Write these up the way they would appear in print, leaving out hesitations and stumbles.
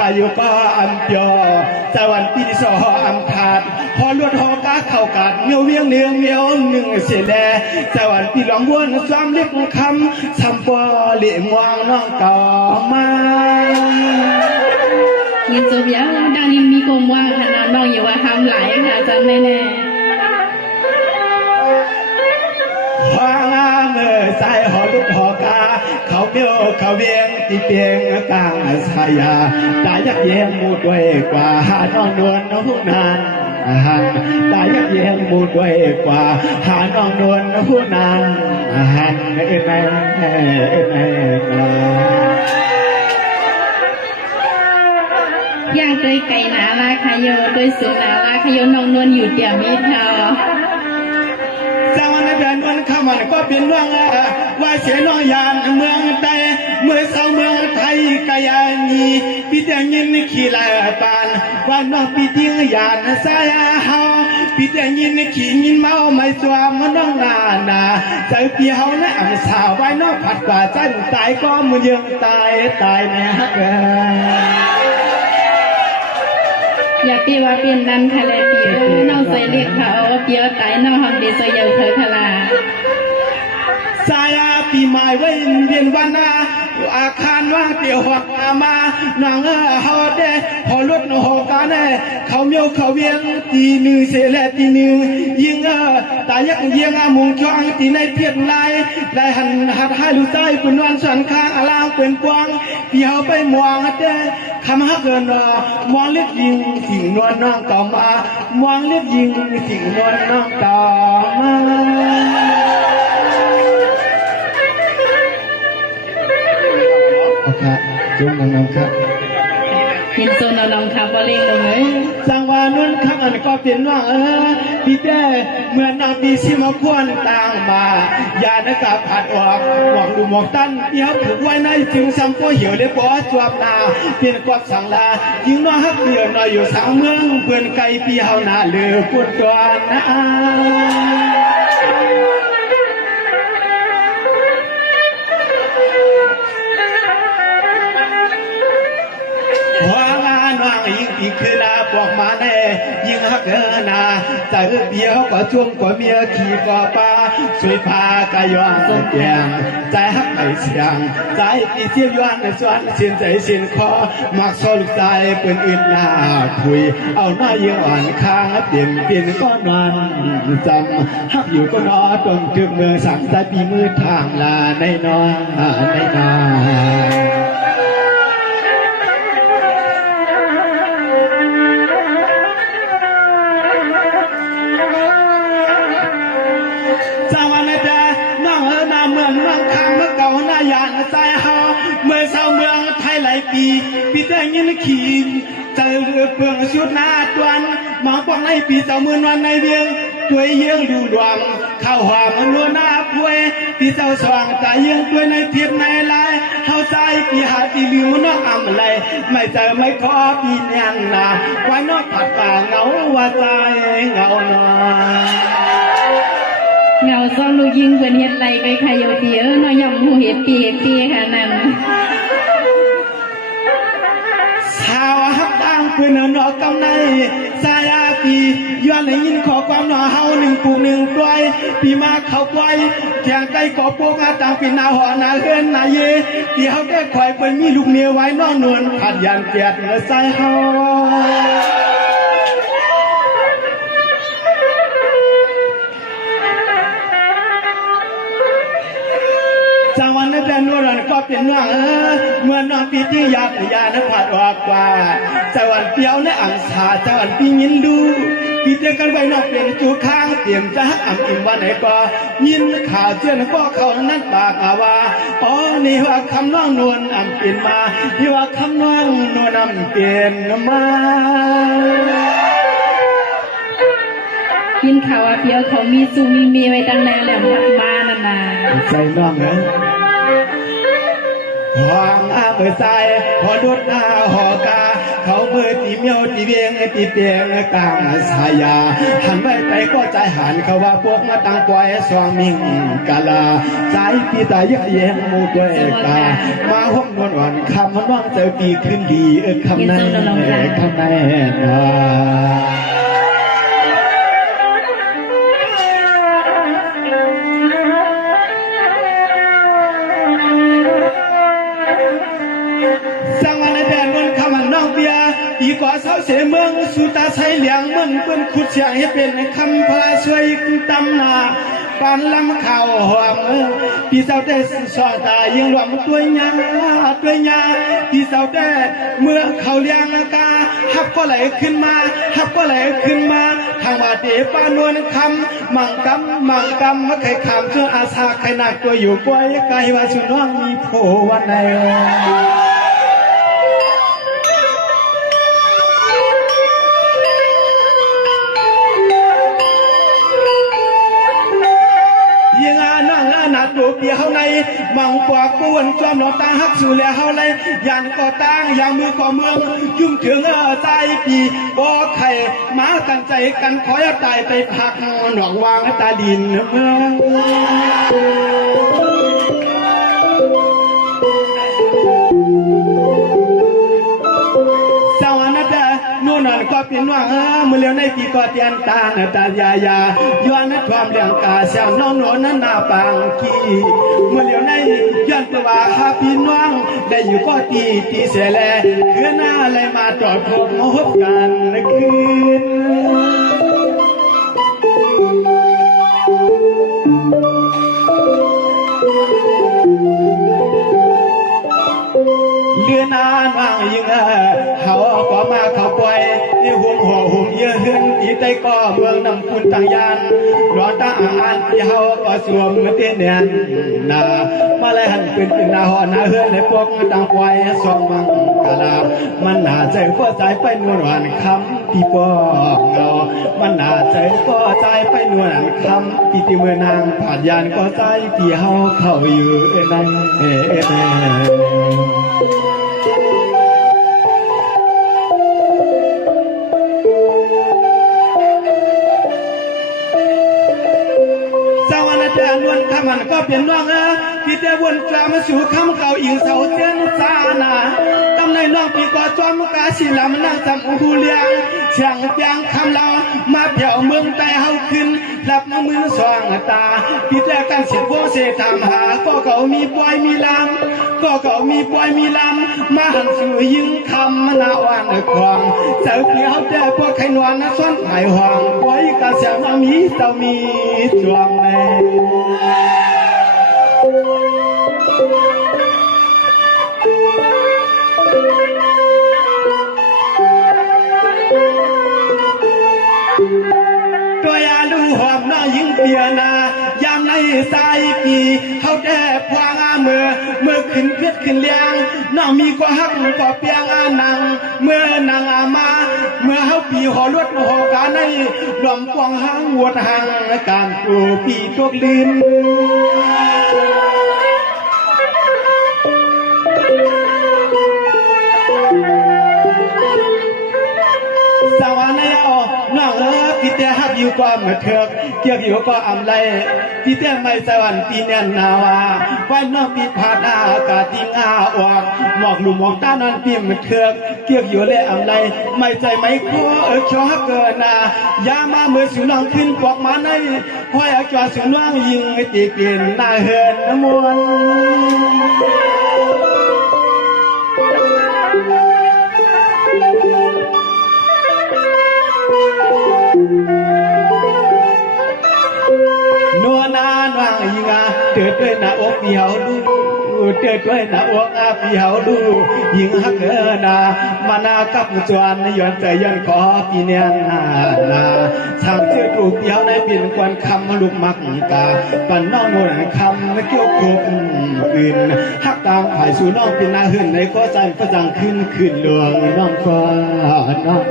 ก็อยู่ก็อำเปียวสวรรค์ปีสออำขาดพอลวดหอกาเข้ากาดเมียวเวียงเนืองเมียวหนึ่งเสียแลสวรรค์ปีหลองวนซ้ำเล็กคำซ้ำปอเลี่ยมวางน้องก่อมายินจบยังดังนี้มีกลมว่างค่ะน้องอย่าว่าทำไหลค่ะจำแน่ๆห้างเมื่อใส่หอลุกหอกาเขาเบี้ยวเขาเวียงตีเปียงกลางสายาตายักเยี่ยมมูด้วยกว่าน้องนวลน้องนานตายักเยี่ยมมูด้วยกว่าหาน้องนวลน้องนานย่างด้วยไก่หนาลาคายโยด้วยสูงหนาลาคายโยน้องนวลอยู่เดี่ยวมีเท้าสาวในแผ่นวันข้ามันก็เป็นว่างว่าเสียน้องยานเมืองใต้เมื่อสาวเมืองไทยกายานีพี่แต่ยินขี่ลายปานว่าน้องพี่ทิ้งยานสายเฮาพี่แต่ยินขี่ยินเมาไม่สวมน้องนาใจพี่เฮานะอ่ำสาวไว้น้องผัดกว่าจันตายก็มือยังตายในฮักอย่าปีว่าเป็นดันทะเลปีน้องใส่เล็กเขาเปียวตายน้องทำดีใส่เยาเธอคลาสายปีใหม่ไว้เวียนวันอาคารว่างเตียวหักมานังเฮาเด้พอรถหอกาเน่เขาเมียวเขาเวียงตีหนึ่งเสลตีหนึ่งยิงตายักเยียงมุงจ้องตีในเพียรลายได้หัดให้ลูกใจเป็นวันสันข้างอลางเป็นกวางพี่เฮาไปมองเด้คำฮักเกินมองเล็บยิงสิ่งนวลน้องต่อมามองเล็บยิงสิ่งนวลน้องต่อมาครับจุ่มน้องครับเห็นโซนน้องครับว่าเล่งลงเลยสังวานุนข้างอันก็เป็นว่าพี่แต่เมื่อนาปีชิมาควนต่างมาอย่านะกับผัดออกหวังดูหมอกตั้นเดี๋ยวผูกไว้ในจึงซ้ำก็เหี่ยวได้ปอจวบนาเปลี่ยนกวาดสังลายิงน้อฮักเดียวน้อยอยู่สังเมืองเพื่อนไก่ปีเฮาหน้าเลือปุ่นตัวนะอีกคือลาบอกมาแน่ยิ่งฮักนาใจเบี้ยวกว่าช่วงกว่าเมียขี่กว่าป้าสวยพากายย้อนสมแกงใจฮักไม่เสียงใจปีเที่ยวย้อนในสวนเสียนใจเสียนคอมักโซลูกใจเป็นอื่นหน้าคุยเอาหน้ายังอ่อนค้างเปลี่ยนก็นอนจำฮักอยู่ก็นอนตรงถึงเมืองสั่งใจปีมือทางลาในนอนปีแต่ยินขี่เจอเปลืองชุดหน้าตวนหมอบอกในปีเจ้ามือนวันในเวียงตัวเยี่ยงดูดวงเข้าหอมนัวหน้าป่วยปีเจ้าสว่างใจเยี่ยงตัวในเพียรในลายเข้าใจปีหาปีลืมน้องอ่ำไรไม่เจอไม่ขอปียังนาไว้นอกผัดกาเงาว่าใจเงาหนอเงาซ้อนลูกยิงเป็นเห็ดไรไปใครโยเดียวน้อยยำหูเห็ดปีค่ะนั่นฮักตั้งเพื่อนนอกกำในสายาปีย้อนให้ยินขอความหน่อเฮาหนึ่งปูหนึ่งกล้วยปีมาเขากล้วยแข่งใจก่อโปกต่างปีนาหอนาเฮือนนาเยปีเฮาแก้ข่อยเป็นมีลูกเมียไว้น้องนวลขัดยันเกียรติเนื้อใส่เฮาจังวันนั้นเป็นนวลก็เป็นว่าเมื่อน้องปีที่ยาพยานะผัดออกกว่าจังวันเปียวในอังสาจังวันปียินดูปีเดียวกันไปนอกเปลี่ยนจูข้างเตรียมจะฮักอ่ำอิ่มวันไหนก็ยินข่าวเชื่อก็เขานั้นปากว่าอ๋อนี่ว่าคำน้องนวลอ่ำเปลี่ยนมานี่ว่าคำน้องนวลอ่ำเปลี่ยนมายินข่าวว่าเปียวเขามีซูมีไว้ตั้งนานแล้วมานาใจน้องนะห้องอาเบอร์ใจพอดุดหน้าหอกาเขาเบอร์ตี เมียวตีเวียงตีเตียงกลางสายาหันไปไปก็ใจหันเขาว่าพวกมาตั้งปล่อยสวงมิงกาลาใจปีตาเยอะแยะมูด้วยกามาห้องนวลวันคำมันว่างเจอปีขึ้นดีคำนั้นคำนั้นอีกว่าเสาเสียเมืองสุตาใช้เหลียงเมืองเปิ้นขุดเสียงให้เป็นคำพาช่วยตำนาปานลำข่าวหอมพี่สาวได้สอตายังหลวมตัวยาพี่สาวได้เมื่อเขาเลี้ยงกาฮับก็ไหลขึ้นมาทางว่าเดปานวลคำมังกำมาไข่ขามเชื่ออาสาไข่หนักตัวอยู่ป่วยไกลว่าสุน้องมีโผวันไหนดูเปียเขาในมังปวกกวนจอมหลอตาฮักสู่แล้วเขาเลยยันก่อตั้งยางมือก่อเมืองยุ่งถึงใจปีบ่อไข่มากันใจกันขอยตายไปพักหนองวางตาดินเมืองสวรรค์แต่นู่นนั่นก็เป็นว่าเมื่อเลี้ยวในปีก็เตียนตาตายายาย้อนความเลี้ยงกาเสียงน้องโน่นนั้นนาปางกี้เมื่อเลี้ยวในย้อนตัวหาพี่น้องได้อยู่ก็ตีเสียแลคือหน้าเลยมาจอดพบมาพบกันคืนเรือนานว่างยิงเขาก็มาเขาปล่อยหุ่มหัวหุ่มเยอะขึ้นอีไตก็เมืองนำคุณต่างยานรอตาอ่านที่เขาก็สวมเตี้ยเนียนนามาเลยหันเป็นนาหอนาเฮือนในพวกต่างปล่อยสองมังกาลามันหนาใจก็ใจไปนวลหวานคำพี่ปองเงามันหนาใจก็ใจไปนวลหวานคำพี่ติเมื่อนางผ่านยานก็ใจพี่เขาเข้าอยู่ในมันก็เป็นน้องที่จะวนกลามาสู่คำเก่าอิงเสาเจนซานาตำในน้องปีก็จอมกาศิลามันนั่งจำหูเลี้ยงเสียงเตียงคำเรามาเปี่ยวเมืองใต้เฮาขึ้นรับมือสว่างตาพี่แต่กันเสียโบเสทำหาก็เก่ามีปอยมีลำมาหันสู่ยิงคำมันาวานควงเจ้าเกี่ยวแต่พวกไข่นวลนะซ้อนหายห่วงปอยกาเสียมามีเต้ามีจวงเลยตัวยาลูหอมน้อยิงเปียนายามในสายปีเขาแด่พวางเมื่อขึ้นเพชรขึ้นเลี้ยงน้องมีก็ฮักก็เปียงนางเมื่อนางมาเมื่อเขาปีหอลวดหอกาในหล่อมกวางหางวัดหางการปูปีตกลืนสวรรค์น้องพี่แต่ฮักอยู่ก็มาเถิกเกี่ยวอยู่ก็อำไรพี่แต่ไม่สวรรค์ปีเนียนนาวาวันน้องปีผาดอากาศทิ้งอาออกหมอกหลุมหมอกตานั้นปีมาเถิกเกี่ยวอยู่และอำไรไม่ใจไม่ครัวชอเกินยามาเมื่อสุน้องขึ้นปอกมาในห้อยจอสุน้องยิงตีเกณฑ์นาเฮินน้ำมวนนัวนานว่างยิงเกิดด้วยหน้าอกเหี่ยวดูเกิดด้วยหน้าอกเหี่ยวดูยิงฮักนามานากับจวนย้อนใจย้อนขอพี่เนียนนาทางเชื่อถูกเหี่ยวในปิ่นควันคำลูกมักกาปั่นน้องโน่นคำเกี่ยวโคกอื่นฮักตามถ่ายสู่น้องปิ่นนาหื่นในก็ใจก็จังขึ้นหลวงน้องฟ้าน้อง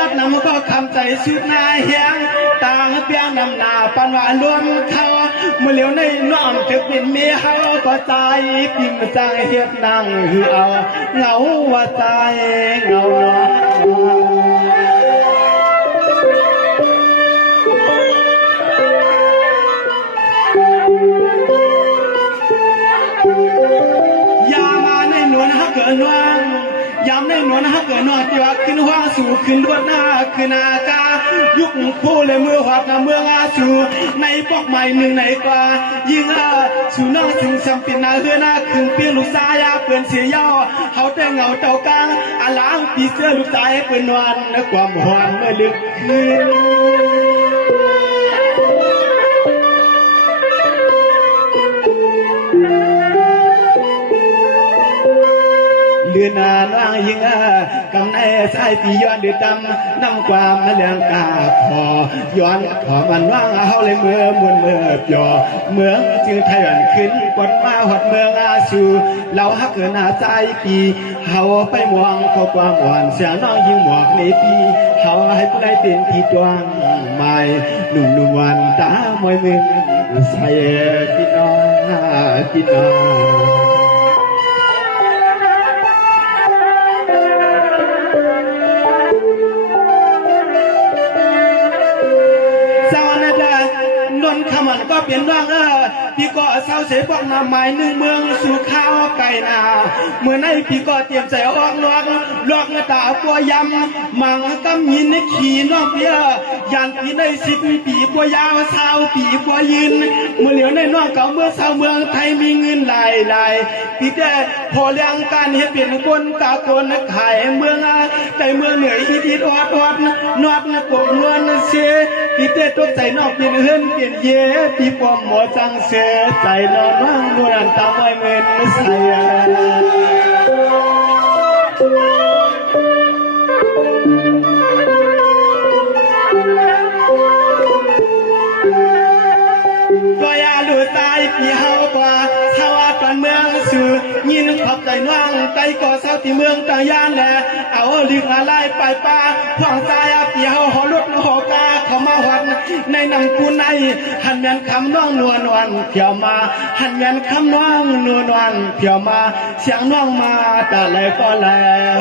รับน ำก็คำใจสุดนาเฮียงต่างเปียงนำหนาปันว่าล้วนเขาเมื่อเหลียวในน้อมจะเป็นเมียเขาก็ใจปิ่มใจเฮ็ดนางหือเอาเหงาว่าใจเหงาเนาะยามาในหนวลฮักเกินว่างยามในหนวลฮักเกินนอที่ว่าขึ้นว่าสู่ขึ้นลวดหน้าขึ้นอากายุคผู้เลยมือหอดเมืองอาสูในปอกใหม่หนึ่งไหนกว่ายิ่งสู่น้องถึงจำเป็นนาเฮือหน้าขึ้นเปียงลูกสายเปื่อนเสียย่อเขาแต่เงาเต่ากลางอาล้างปีเสื้อลูกสายเปื่อนนวลและความหวานเมื่อลึกคืนเดือนนานว่างยิงกำในสายปีย้อนเดือดดำนำความเรื่องกาพอย้อนขอมันว่างเขาเลยเมื่อมวนเมื่อปยอเมืองจึงไทยวันขึ้นกดมาหดเมืองอาสูเราฮักเกินใจปีเขาไปมองเขาความหวานเสียงน้องยิงหมอกในปีเขาให้ผู้ใดเป็นที่ดวงใหม่หนุ่มวันตามวยมึงใส่พี่น้องพี่น้องนนขมันก็เปลี่ยนร่างพี่ก็เศร้าเสียบอกมาหมายหนึ่งเมืองสู่ข้าวไก่นาเมื่อในพี่ก็เตรียมใจออกลอกตาปัวยำมังกำยินในขี่น้องเพียยันปีใน10 ปีปัวยาว20 ปีปัวยืนเมื่อเหลียวในน้องเก่าเมื่อชาวเมืองไทยมีเงินหลายพี่แต่พอเลี้ยงการเห็ดเปลี่ยนคนกาคนขายเมืองใจเมืองเหนื่อยอีดอดนอดปกนวลเสียพี่แต่ตกใจนอกเปลี่ยนเฮือนเปลี่ยนเย่พี่ปอมหมอจังเสียใจนอนว่างนวลตาไว้เงินใส่ก็อย่าดูตายพี่เฮากว่าถ้าว่าตอนเมืองสื่อยินขอบใจน้องใจก่อเศร้าที่เมืองต่างย่านแหละเอาลิงอะไรไปป่าขวางตายพี่เฮาหอลุดหอกาเขามาหวัดในนำกูในหันยันคำน้องนวลวันเที่ยวมาหันยันคำน้องนวลวันเที่ยวมาเสียงน้องมาแต่อะไรก็แล้ว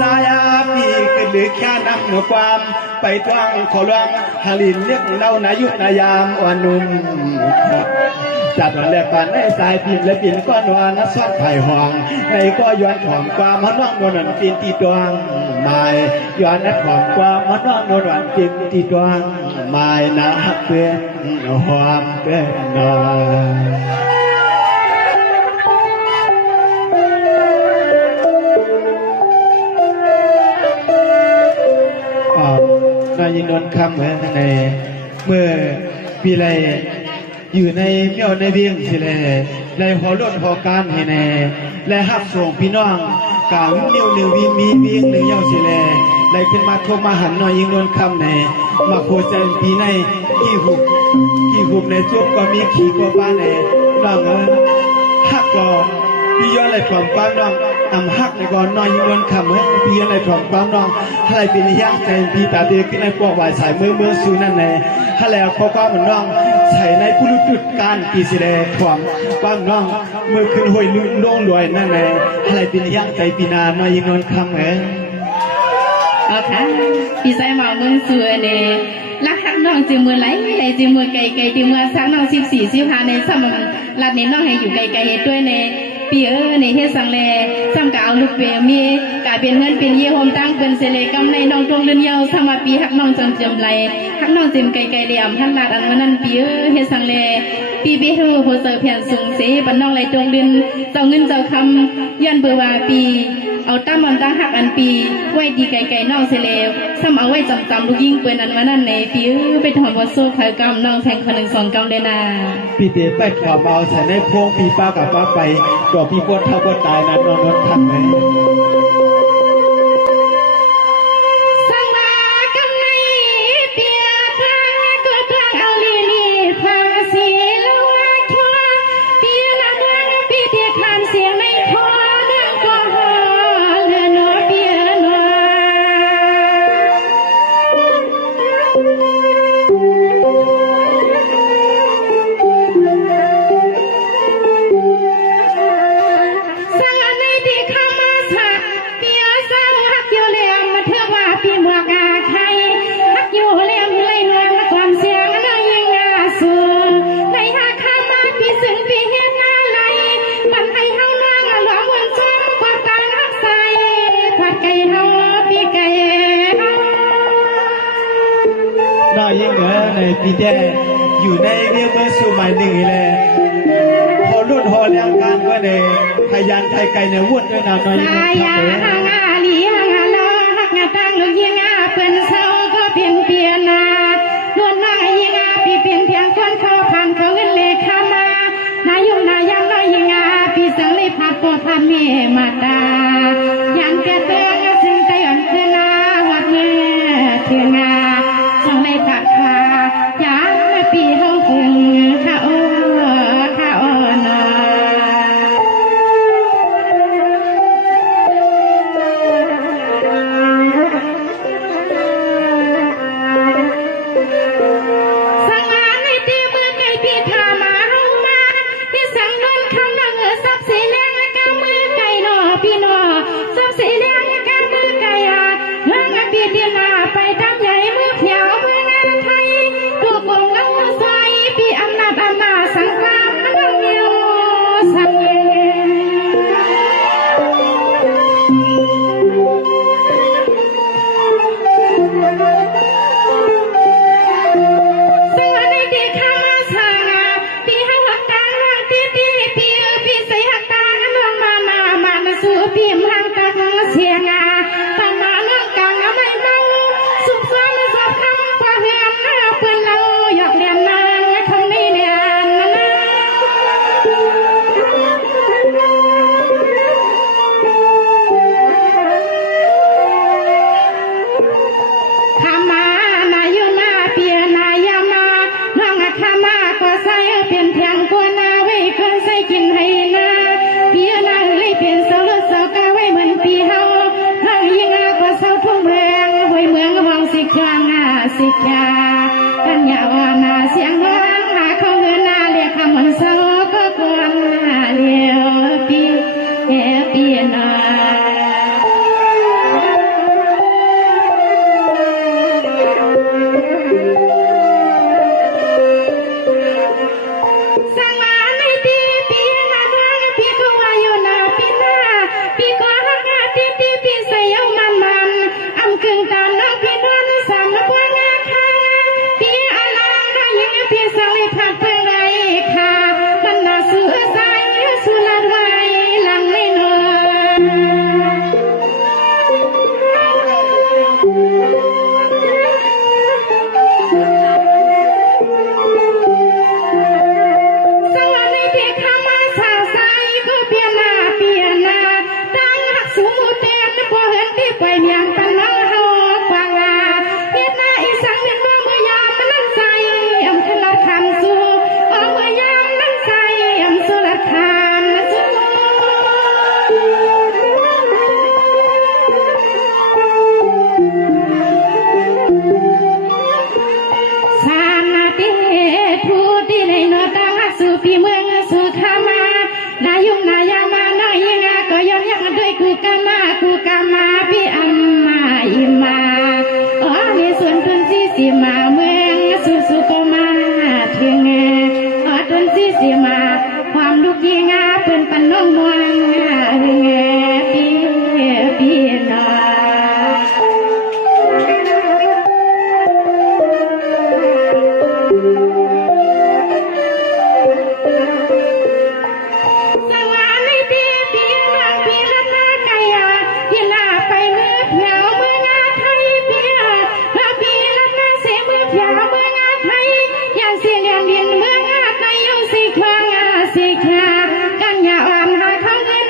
สายปีกดึกแค่นำหนูความไปทวงขอลวงฮาลินเรียกเรานายุนายามอ่อนนุ่มจัดวันแรกปันให้สายพินและปินก้อนวานัสวัดไผ่ห้องในก็ย้อนของความมันน้องนวลปินตีดวงไม้ย้อนนัดของความมันน้องนวลปินตีดวงไม้นะเพื่อนหอมเป็นนอนายนนท์คำเหมือนในเมื่อปีไรอยู่ในเมี่ยวในเวียงสิเลยในหอรถหอการเฮเนและฮับส่งพี่น้องกล่าวนิ้วหนึ่งมีเวียงหนึ่งเย้าสิเลยได้ขึ้นมาโทรมาหันนายนนท์คำในมาโคจันปีในขี้หุบในจุกก็มีขี่ก็บ้านในน้องฮักก็พี่ย้อนอะไรความป้าน้องฮักในก่อนนอนยิงวนคำพี่ย้อนอะไรความป้าน้องอะไรเป็นย่างใจพี่ตาเด็กที่ในปวกวายสายเมื่อสูนั่นแน่ถ้าแล้วพอความเหมือนน้องใส่ในผู้รู้จุดการปีเสดความป้าน้องเมื่อคืนหวยลุ่นล่วงรวยนั่นแน่อะไรเป็นย่างใจปีนานอนยิงวนคำเอาค่ะพี่ใส่หมอเมืองสวยเนี่ยรักฮักน้องจือมือไหลจือมือไก่จือมือสักน้อง14-15ในสมรัดนี้น้องให้อยู่ไก่เฮ็ดด้วยเนี่ยปีในเฮ็ดสังแลสังกะเอาลูกเปมีกะเป็นเงินเป็นเยี่ยโฮมตั้งเป็นเสเลกำในน้องตรงเดือนเยาสมาปีฮักน้องจำไหลฮักน้องจิมไก่เหลี่ยมฮักลาดอันวันนั้นปีเฮ็ดสังแลปีเบฮูโฮเซอร์เพียนสูงเสบันน้องไหลตรงเดือนเจ้าเงินเจ้าคำยันเบอร์ว่าปีเอาตั้มมันตั้งหักอันปีไว้ดีไก่น้องเสเลวซ้ำเอาไว้จำลูกยิ่งเปิ้นอันวันนั้นในปีไปถอนวัดโซ่ขายกำน้องแทงคน1-2กำเลยนะปีเตะไปขอเบาใส่ในพวงปีป้ากับป้าไปก็พี่ปวดเท่าปวดตายนั้นนอนทันไหมสั่งมากำในเปียทางก็ทางเอาลีพาเสียแล้วว่าควา ปีแต่อยู่ในเรียกว่าสมัยหนึ่งเลยพอรุ่นหอเลี้ยงการก็เลยพยานไทยไก่เนี่ยวุ่นด้วยนะน้อย สายาหางาลีหางาลอหักงาตั้งลูกยิงาเปิ้นเศร้าก็เปลี่ยนเปลี่ยนนาลวนนางยิงาปีเปลี่ยนเพียงคนเขาผ่านเขาเงินเลขามานายุนายำน้อยยิงาปีสังเลยผัดปอพันเมมาตายันเปียเตืองซึ่งใจอ่อนเตือนาวัดเมื่อเถื่องาส่งเลยผัดพายามปีเฮาถึงข้าโอ้ข้าโอ้นอ สังหารในตีมือไก่พี่ทามารุมาพี่สังนนคำนังซับสีแดงกำมือไก่หนอพี่หนอซับสีแดงกำมือไก่เมืองพี่ที่นาไปทำใหญ่มือเพียวเมืองานไทยตัวกงเงาใสพี่อำนาจสังกามนังเมียวสังเยพี่มหังตาน้องเสียงปานาน้องกังไม่เมาสุขซ้อนสอบคำกว่าเฮือนเพื่อนเราอยากเรียนนางคงไม่เรียนขามานายุนาเปียนายามาน้องขามาก็ใส่เปลี่ยนเพียงกว่านาไว้คนใส่กินให้นาเปียนาเลยเปลี่ยนเสาเสากาไว้เหมือนปีเฮาห้างยิงก็เสาทุ่งเมืองหวยเมืองห้องสิจางสิจากันยาวนาเสียงร้องหาเขาเงินนาเรียกคำมันเสาก็กวนเลี้ยวปีปีนาสังมาในตีปีนาดวงพี่ก็ว่าอยู่นาปีนาพี่ก็หักตีพี่ใส่เอามันอำกึ่งตามน้องพี่นวลสามกว่างาคาพี่อาลาน้อยยังพี่สังเลยผัดเพื่อไรค่ะมันน่าสู้ใจสู้ละไว้หลังไม่นอนสังวันในที่ข้ามาสาวใสก็เปลี่ยนนาตั้งหักสูงเตียนพอเห็นที่ไปเมียงปันน้องเฮากวางเพียนาอีสังเมียนว่าเมื่อยามมันนั่งใสอำขนาดคำสู้เมื่อยามนั่งใสอำสุรคามสู้สานาติทูที่ในนอตั้งสู่ปีเมืองสู่ขามานายุงนายามาน้อยยิงก็ย้อนยังด้วยกูกามาพี่อัมมาอิมาในส่วนทุนสีมาเมืองสู่ก็มาถึงทุนสีมาความลูกยิงเป็นปันน้องมวงปีนาสวรรค์ในตีปีนังปีละนาไก่ยินาไปเมื่อเพียวเมืองไทยปีปีละนาเสียเมื่อเพียวเมืองไทยยังเสียเรียนดินเมืองไทยยังสีควางสีขากันยาอ่อนหาเขาเงิน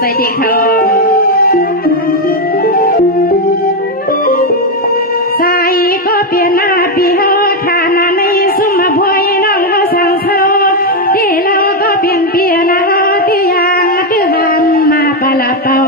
ใจเด็กเขาใส่ก็เปลี่ยนหน้าปีเฮาขานาในสุมาพวยน้องเขาสั่งเศร้าที่เราก็เปลี่ยนนะที่ยางที่หามมาปะละเปา